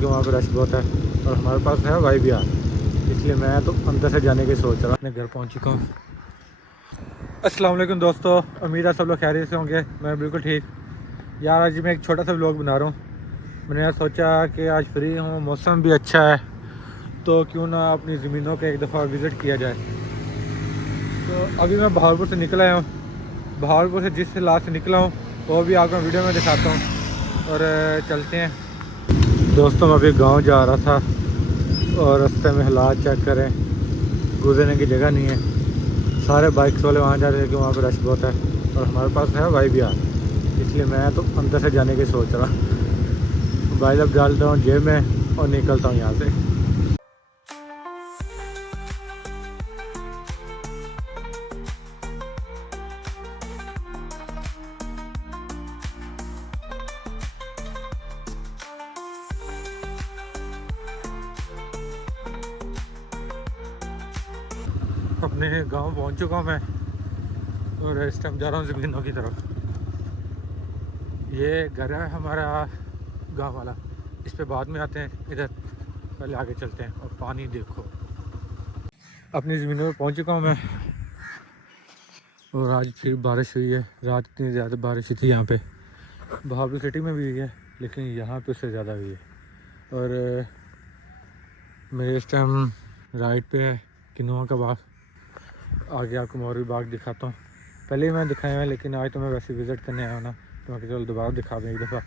कि वहाँ पर रश बहुत है और हमारे पास है वाई भी आर, इसलिए मैं तो अंदर से जाने की सोच रहा हूँ। अपने घर पहुँच चुका हूँ। अस्सलाम वालेकुम दोस्तों, उम्मीद है सब लोग खैरियत से होंगे। मैं बिल्कुल ठीक। यार आज मैं एक छोटा सा व्लॉग बना रहा हूँ। मैंने सोचा कि आज फ्री हूँ, मौसम भी अच्छा है, तो क्यों ना अपनी ज़मीनों का एक दफ़ा विज़िट किया जाए। तो अभी मैं बहावलपुर से निकल आया हूँ। बहावलपुर से जिस इलाके से निकला हूँ वो भी आपको वीडियो में दिखाता हूँ और चलते हैं। दोस्तों मैं अभी गांव जा रहा था और रास्ते में हालात चेक करें, गुजरने की जगह नहीं है। सारे बाइक्स वाले वहाँ जा रहे हैं कि वहाँ पर रश बहुत है और हमारे पास है वाई भी आर, इसलिए मैं तो अंदर से जाने की सोच रहा। मोबाइल अब डालता हूँ जेब में और निकलता हूँ यहाँ से। अपने गांव पहुंच चुका हूं मैं और इस टाइम जा रहा हूं ज़मीनों की तरफ। ये घर है हमारा गांव वाला, इस पे बाद में आते हैं, इधर पहले आगे चलते हैं। और पानी देखो, अपनी ज़मीनों में पहुंच चुका हूं मैं। और आज फिर बारिश हुई है। रात इतनी ज़्यादा बारिश हुई थी यहाँ पे, बहावलपुर सिटी में भी हुई है, लेकिन यहाँ पे उससे ज़्यादा हुई है। और मेरे इस टाइम राइट पे है किन्नुआ का बाग। आगे आपको मौरी बाग दिखाता हूँ। पहले ही मैं दिखाया है, लेकिन आज तो मैं वैसे विज़िट करने आया हूँ ना, तो मैं चलो दोबारा दिखा दूँ एक दफ़ा।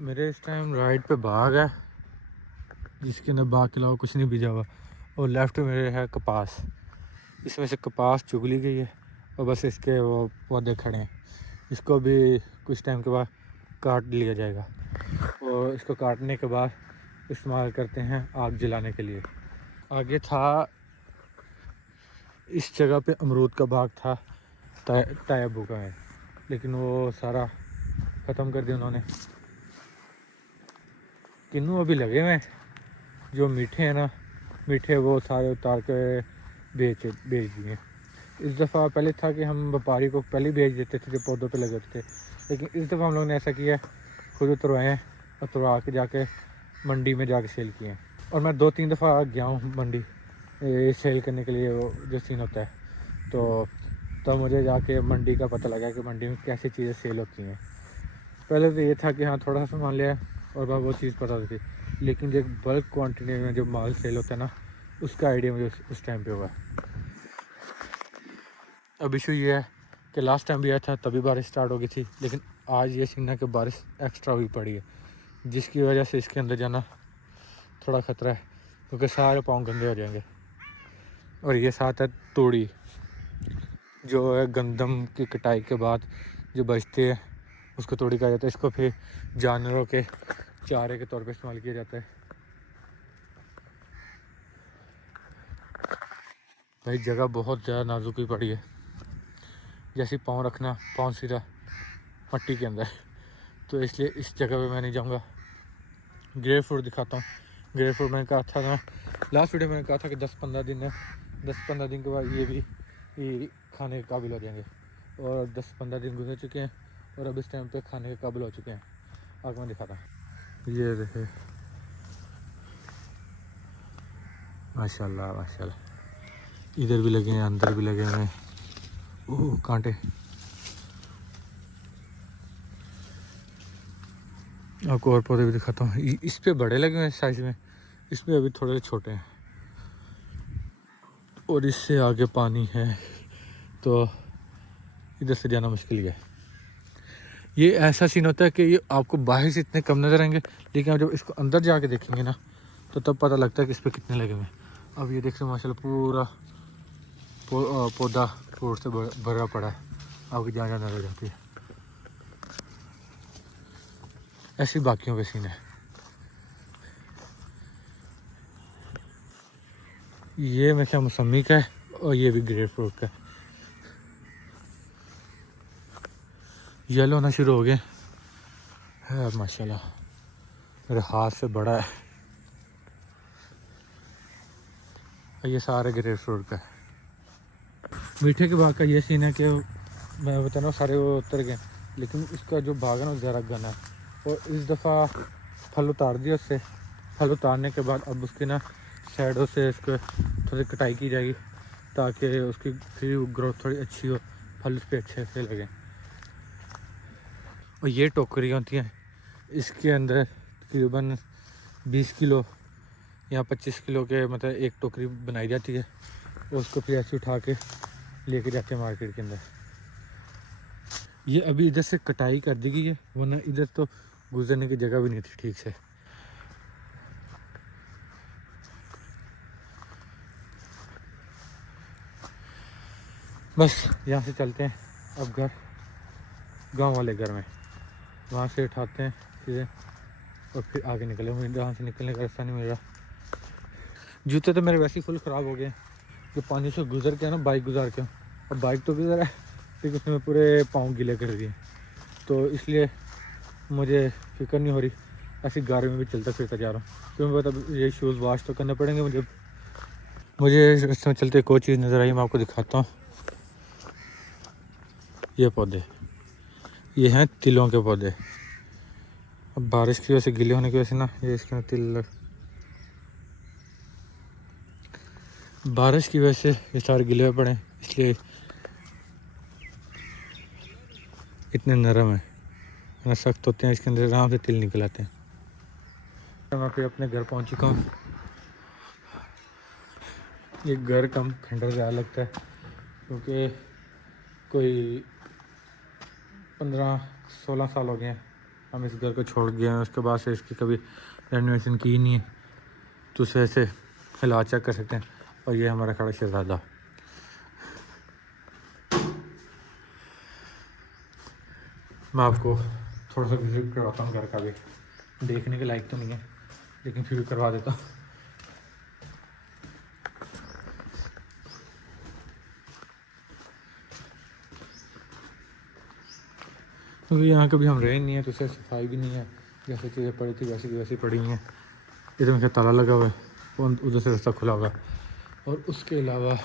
मेरे इस टाइम राइट पे बाग है, जिसके अंदर बाग के अलावा कुछ नहीं बीजा हुआ। और लेफ़्ट में मेरे है कपास, इसमें से कपास चुग ली गई है और बस इसके वो पौधे खड़े हैं। इसको भी कुछ टाइम के बाद काट लिया जाएगा और इसको काटने के बाद इस्तेमाल करते हैं आग जलाने के लिए। आगे था, इस जगह पे अमरूद का बाग था तायाबू का है, लेकिन वो सारा ख़त्म कर दिया उन्होंने। किन्नू अभी लगे हुए हैं, जो मीठे हैं ना, मीठे वो सारे उतार के बेच दिए। इस दफ़ा पहले था कि हम व्यापारी को पहले ही बेच देते थे जो पौधों पे लगे होते थे, लेकिन इस दफ़ा हम लोगों ने ऐसा किया, खुद उतरवाए हैं और उतरवा के जाके मंडी में जाके सेल किए हैं। और मैं 2-3 दफ़ा गया हूँ मंडी सेल करने के लिए, वो जो सीन होता है, तो मुझे जाके मंडी का पता लगा कि मंडी में कैसी चीज़ें सेल होती हैं। पहले तो ये था कि हाँ थोड़ा सा सामान लिया और बाद वो चीज़ पता होती थी, लेकिन जो बल्क क्वांटिटी में जो माल सेल होता है ना, उसका आइडिया मुझे उस टाइम पे हुआ। अब इशू ये है कि लास्ट टाइम भी आया था तभी बारिश स्टार्ट हो गई थी, लेकिन आज ये सीन है कि बारिश एक्स्ट्रा हुई पड़ी है, जिसकी वजह से इसके अंदर जाना थोड़ा ख़तरा है, क्योंकि सारे पाँव गंदे हो जाएंगे। और ये साथ है तूड़ी, जो है गंदम की कटाई के बाद जो बचती है उसको तूड़ी कहा जाता है। इसको फिर जानवरों के चारे के तौर पे इस्तेमाल किया जाता है। भाई जगह बहुत ज़्यादा नाजुक ही पड़ी है, जैसे पाँव रखना, पाँव सीधा मट्टी के अंदर, तो इसलिए इस जगह पे मैं नहीं जाऊँगा। ग्रेप फ्रूट दिखाता हूँ। ग्रेप फ्रूट मैंने कहा था ना, लास्ट वीडियो मैंने कहा था कि 10-15 दिन है, 10-15 दिन के बाद ये खाने के काबिल हो जाएंगे। और 10-15 दिन गुजर चुके हैं और अब इस टाइम पे खाने के काबिल हो चुके हैं। आगे मैं दिखाता हूँ। ये रहे, माशाल्लाह माशाल्लाह। इधर भी लगे हैं, अंदर भी लगे हुए हैं। ओह कांटे। आपको और पौधे भी दिखाता हूँ। इस पे बड़े लगे हुए हैं साइज़ में, इसमें अभी थोड़े छोटे हैं। और इससे आगे पानी है, तो इधर से जाना मुश्किल है। ये ऐसा सीन होता है कि ये आपको बाहर से इतने कम नज़र आएंगे, लेकिन आप जब इसको अंदर जाके देखेंगे ना, तो तब पता लगता है कि इस पर कितने लगे हुए हैं। अब ये देख रहे हैं माशाल्लाह पूरा पौधा फ्रूट से भरा पड़ा है, आपकी जहाँ जहाँ नजर जाती है। ऐसी बाकियों पे सीन है। ये मेरे ख्याल मौसमी का है और ये भी ग्रेप फ्रूट का है। येलो होना शुरू हो गए है माशाल्लाह, मेरे हाथ से बड़ा है। ये सारे ग्रेप फ्रूट का है। मीठे के बाग का ये सीन है कि मैं बता रहा हूँ सारे वो उतर गए, लेकिन इसका जो बाग है ना ज़रा घना है, और इस दफ़ा फल उतार दिया उससे। फल उतारने के बाद अब उसकी ना साइडों से इसको थोड़ी कटाई की जाएगी ताकि उसकी फिर ग्रोथ थोड़ी अच्छी हो, फल उस पर अच्छे से लगे। और ये टोकरियाँ होती हैं, इसके अंदर तकरीबन 20 किलो या 25 किलो के मतलब एक टोकरी बनाई जाती है और उसको फिर ऐसे उठा के लेके जाते हैं मार्केट के अंदर। ये अभी इधर से कटाई कर दी गई है, वरना इधर तो गुजरने की जगह भी नहीं थी ठीक से। बस यहाँ से चलते हैं अब घर, गांव वाले घर में, वहाँ से उठाते हैं चीज़ें और फिर आगे निकले। मुझे यहाँ से निकलने का रास्ता नहीं मिल रहा। जूते तो मेरे वैसे ही फुल ख़राब हो गए, जो पानी से गुजर के ना बाइक गुजार के, अब बाइक तो गुजर है लेकिन उसने पूरे पाँव गीले कर दिए, तो इसलिए मुझे फिक्र नहीं हो रही, ऐसी गाड़ी में भी चलता फिरता जा रहा हूँ। क्योंकि मतलब ये शूज़ वॉश तो करने पड़ेंगे मुझे। रास्ते में चलते एक और चीज़ नज़र आई, मैं आपको दिखाता हूँ। ये पौधे, ये हैं तिलों के पौधे। अब बारिश की वजह से गीले होने की वजह से ना ये इसके अंदर तिल, बारिश की वजह से ये सारे गिले हुए पड़े, इसलिए इतने नरम है, सख्त होते हैं, इसके अंदर आराम से तिल निकल आते हैं। मैं फिर अपने घर पहुंच चुका हूँ। ये घर कम खंडर ज़्यादा लगता है क्योंकि कोई 15-16 साल हो गए हैं हम इस घर को छोड़ गए हैं। उसके बाद से इसकी कभी रेनोवेशन की ही नहीं है, तो उस वजह से हालात चेक कर सकते हैं। और ये हमारा खड़ा शहज़ादा, मैं आपको थोड़ा सा विजिट करवाता हूँ घर का भी। देखने के लायक तो नहीं है लेकिन फिर भी करवा देता हूँ। क्योंकि यहाँ कभी हम रहे नहीं है, तो उसे सफाई भी नहीं है, जैसे चीज़ें पड़ी थी वैसी की वैसी पड़ी हैं। इधर में ताला लगा हुआ है, उधर से रास्ता खुला होगा। और उसके अलावा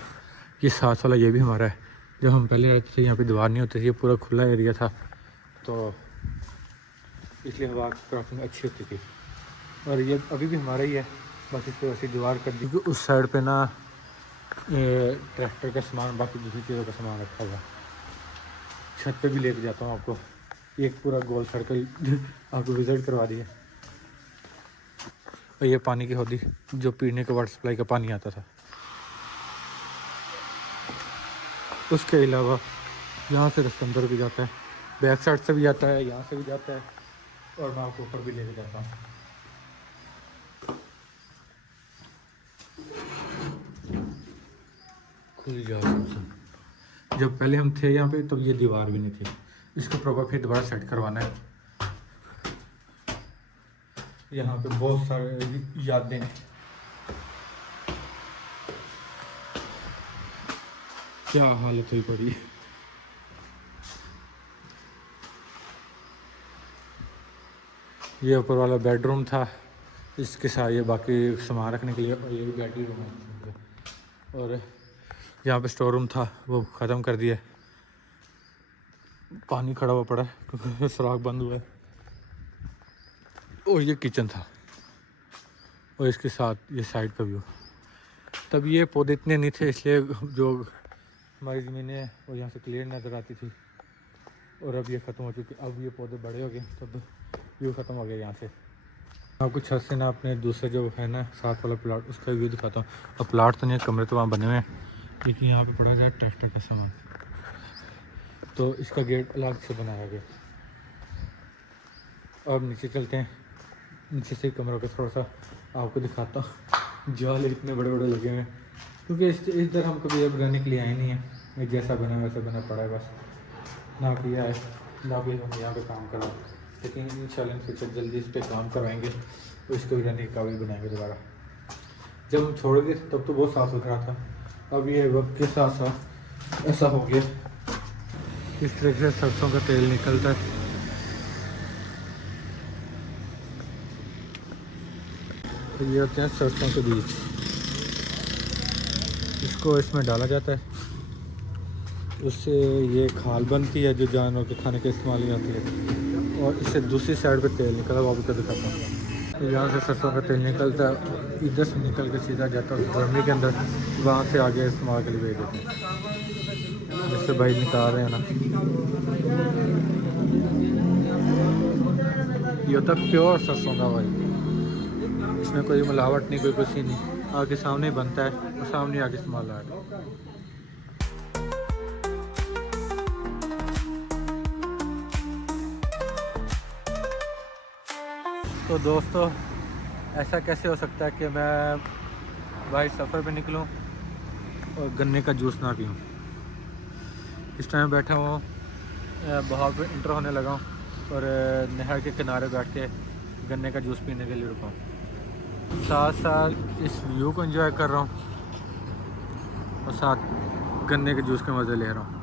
ये साथ वाला ये भी हमारा है। जब हम पहले रहते थे यहाँ पे दीवार नहीं होती थी, ये पूरा खुला एरिया था, तो इसलिए हवा क्रॉसिंग अच्छी होती थी। और ये अभी भी हमारा ही है, बस इस पर वैसी दीवार कर दी। क्योंकि उस साइड पे ना ट्रैक्टर का सामान, बाकी दूसरी चीज़ों का सामान रखा हुआ। छत पे भी लेके जाता हूँ आपको, एक पूरा गोल सर्कल आपको विजिट करवा दिया। और ये पानी की हौदी जो पीने के वाटर सप्लाई का पानी आता था। उसके अलावा यहाँ से रास्ता अंदर भी जाता है, बैक साइड से भी जाता है, यहाँ से भी जाता है, और मैं आपको ऊपर भी लेके जाता हूँ। खुल जाओ। जब पहले हम थे यहाँ पे तब ये दीवार भी नहीं थी, इसको प्रॉपर फिर दोबारा सेट करवाना है। यहाँ पे बहुत सारे यादें, क्या हालत हुई पड़ी है। ये ऊपर वाला बेडरूम था, इसके साथ ये बाकी सामान रखने के लिए, और ये भी बैटरी रूम है। और यहाँ पे स्टोर रूम था, वो ख़त्म कर दिया, पानी खड़ा हुआ पड़ा है क्योंकि सुराख बंद हुआ है। और ये किचन था, और इसके साथ ये साइड का व्यू। तब ये पौधे इतने नहीं थे, इसलिए जो हमारी ज़मीनें हैं वो यहाँ से क्लियर नज़र आती थी। और अब ये ख़त्म हो चुकी, अब ये पौधे बड़े हो गए, तब व्यू ख़त्म हो गया यहाँ से। आपको छत से ना अपने दूसरे जो है ना साथ वाला प्लाट, उसका व्यू दिखाता हूँ। अब प्लाट तो नहीं, कमरे तो वहाँ बने हुए हैं, लेकिन यहाँ पे पड़ा जाए ट्रैक्टर का सामान, तो इसका गेट अलग से बनाया गया। अब नीचे चलते हैं, नीचे से कमरों का थोड़ा सा आपको दिखाता हूँ। जाल इतने बड़े बड़े लगे हुए हैं क्योंकि इस तरह हम कभी अब रहने के लिए आए नहीं हैं। ये जैसा बना वैसा बना पड़ा है, बस ना किया है ना भी हम यहाँ पे काम कर रहे हैं। लेकिन इंशाल्लाह फ्यूचर जल्दी इस पर काम करवाएंगे, तो इसको भी रहने के काबिल बनाएंगे दोबारा। जब हम छोड़ गए तब तो बहुत साफ सुथरा था, अब ये वक्त के साथ साथ ऐसा हो गया। इस तरह से सरसों का तेल निकलता है। तो ये होते हैं सरसों के बीज, इसको इसमें डाला जाता है, उससे ये खाल बनती है जो जानवर के खाने के इस्तेमाल में आती है। और इससे दूसरी साइड पे तेल निकला, वो आपको दिखाता हूँ। तो यहाँ से सरसों का तेल निकलता है, इधर से निकल के सीधा जाता है गर्मी के अंदर, वहाँ से आगे इस्तेमाल के लिए भेज देते हैं, जिससे भाई निकाल रहे हैं ना। ये होता है प्योर सरसों का भाई, इसमें कोई मिलावट नहीं, कोई कुछ ही नहीं, आगे सामने ही बनता है और सामने आगे इस्तेमाल आ रहा है। तो दोस्तों ऐसा कैसे हो सकता है कि मैं भाई सफ़र पे निकलूं और गन्ने का जूस ना पीऊं। इस टाइम बैठा हुआ बहाव पे इंटर होने लगा हूँ और नहर के किनारे बैठ के गन्ने का जूस पीने के लिए रुका हूँ। साथ साथ इस व्यू को एंजॉय कर रहा हूँ और साथ गन्ने के जूस के मज़े ले रहा हूँ।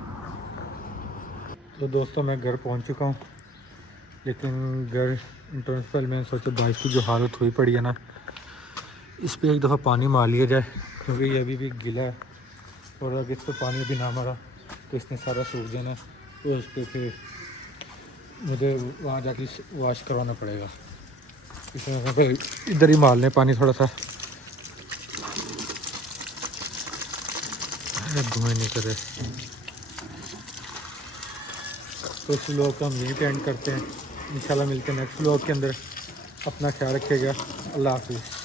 तो दोस्तों मैं घर पहुँच चुका हूँ, लेकिन घर इंटरनेट पर मैंने सोचा बाइक की जो हालत हुई पड़ी है ना, इस पर एक दफ़ा पानी मार लिया जाए, क्योंकि ये अभी भी गीला है और अगर इस पर पानी भी ना मारा तो इसने सारा सूख जाना है। तो उस पर फिर मुझे वहाँ जाके वॉश करवाना पड़ेगा, इसमें फिर इधर ही मार लें पानी थोड़ा सा। धुएँ नहीं करे। तो इस व्लॉग का हम यहीं पे एंड करते हैं। इंशाल्लाह मिलते हैं नेक्स्ट व्लॉग के अंदर। अपना ख्याल रखिएगा। अल्लाह हाफिज़।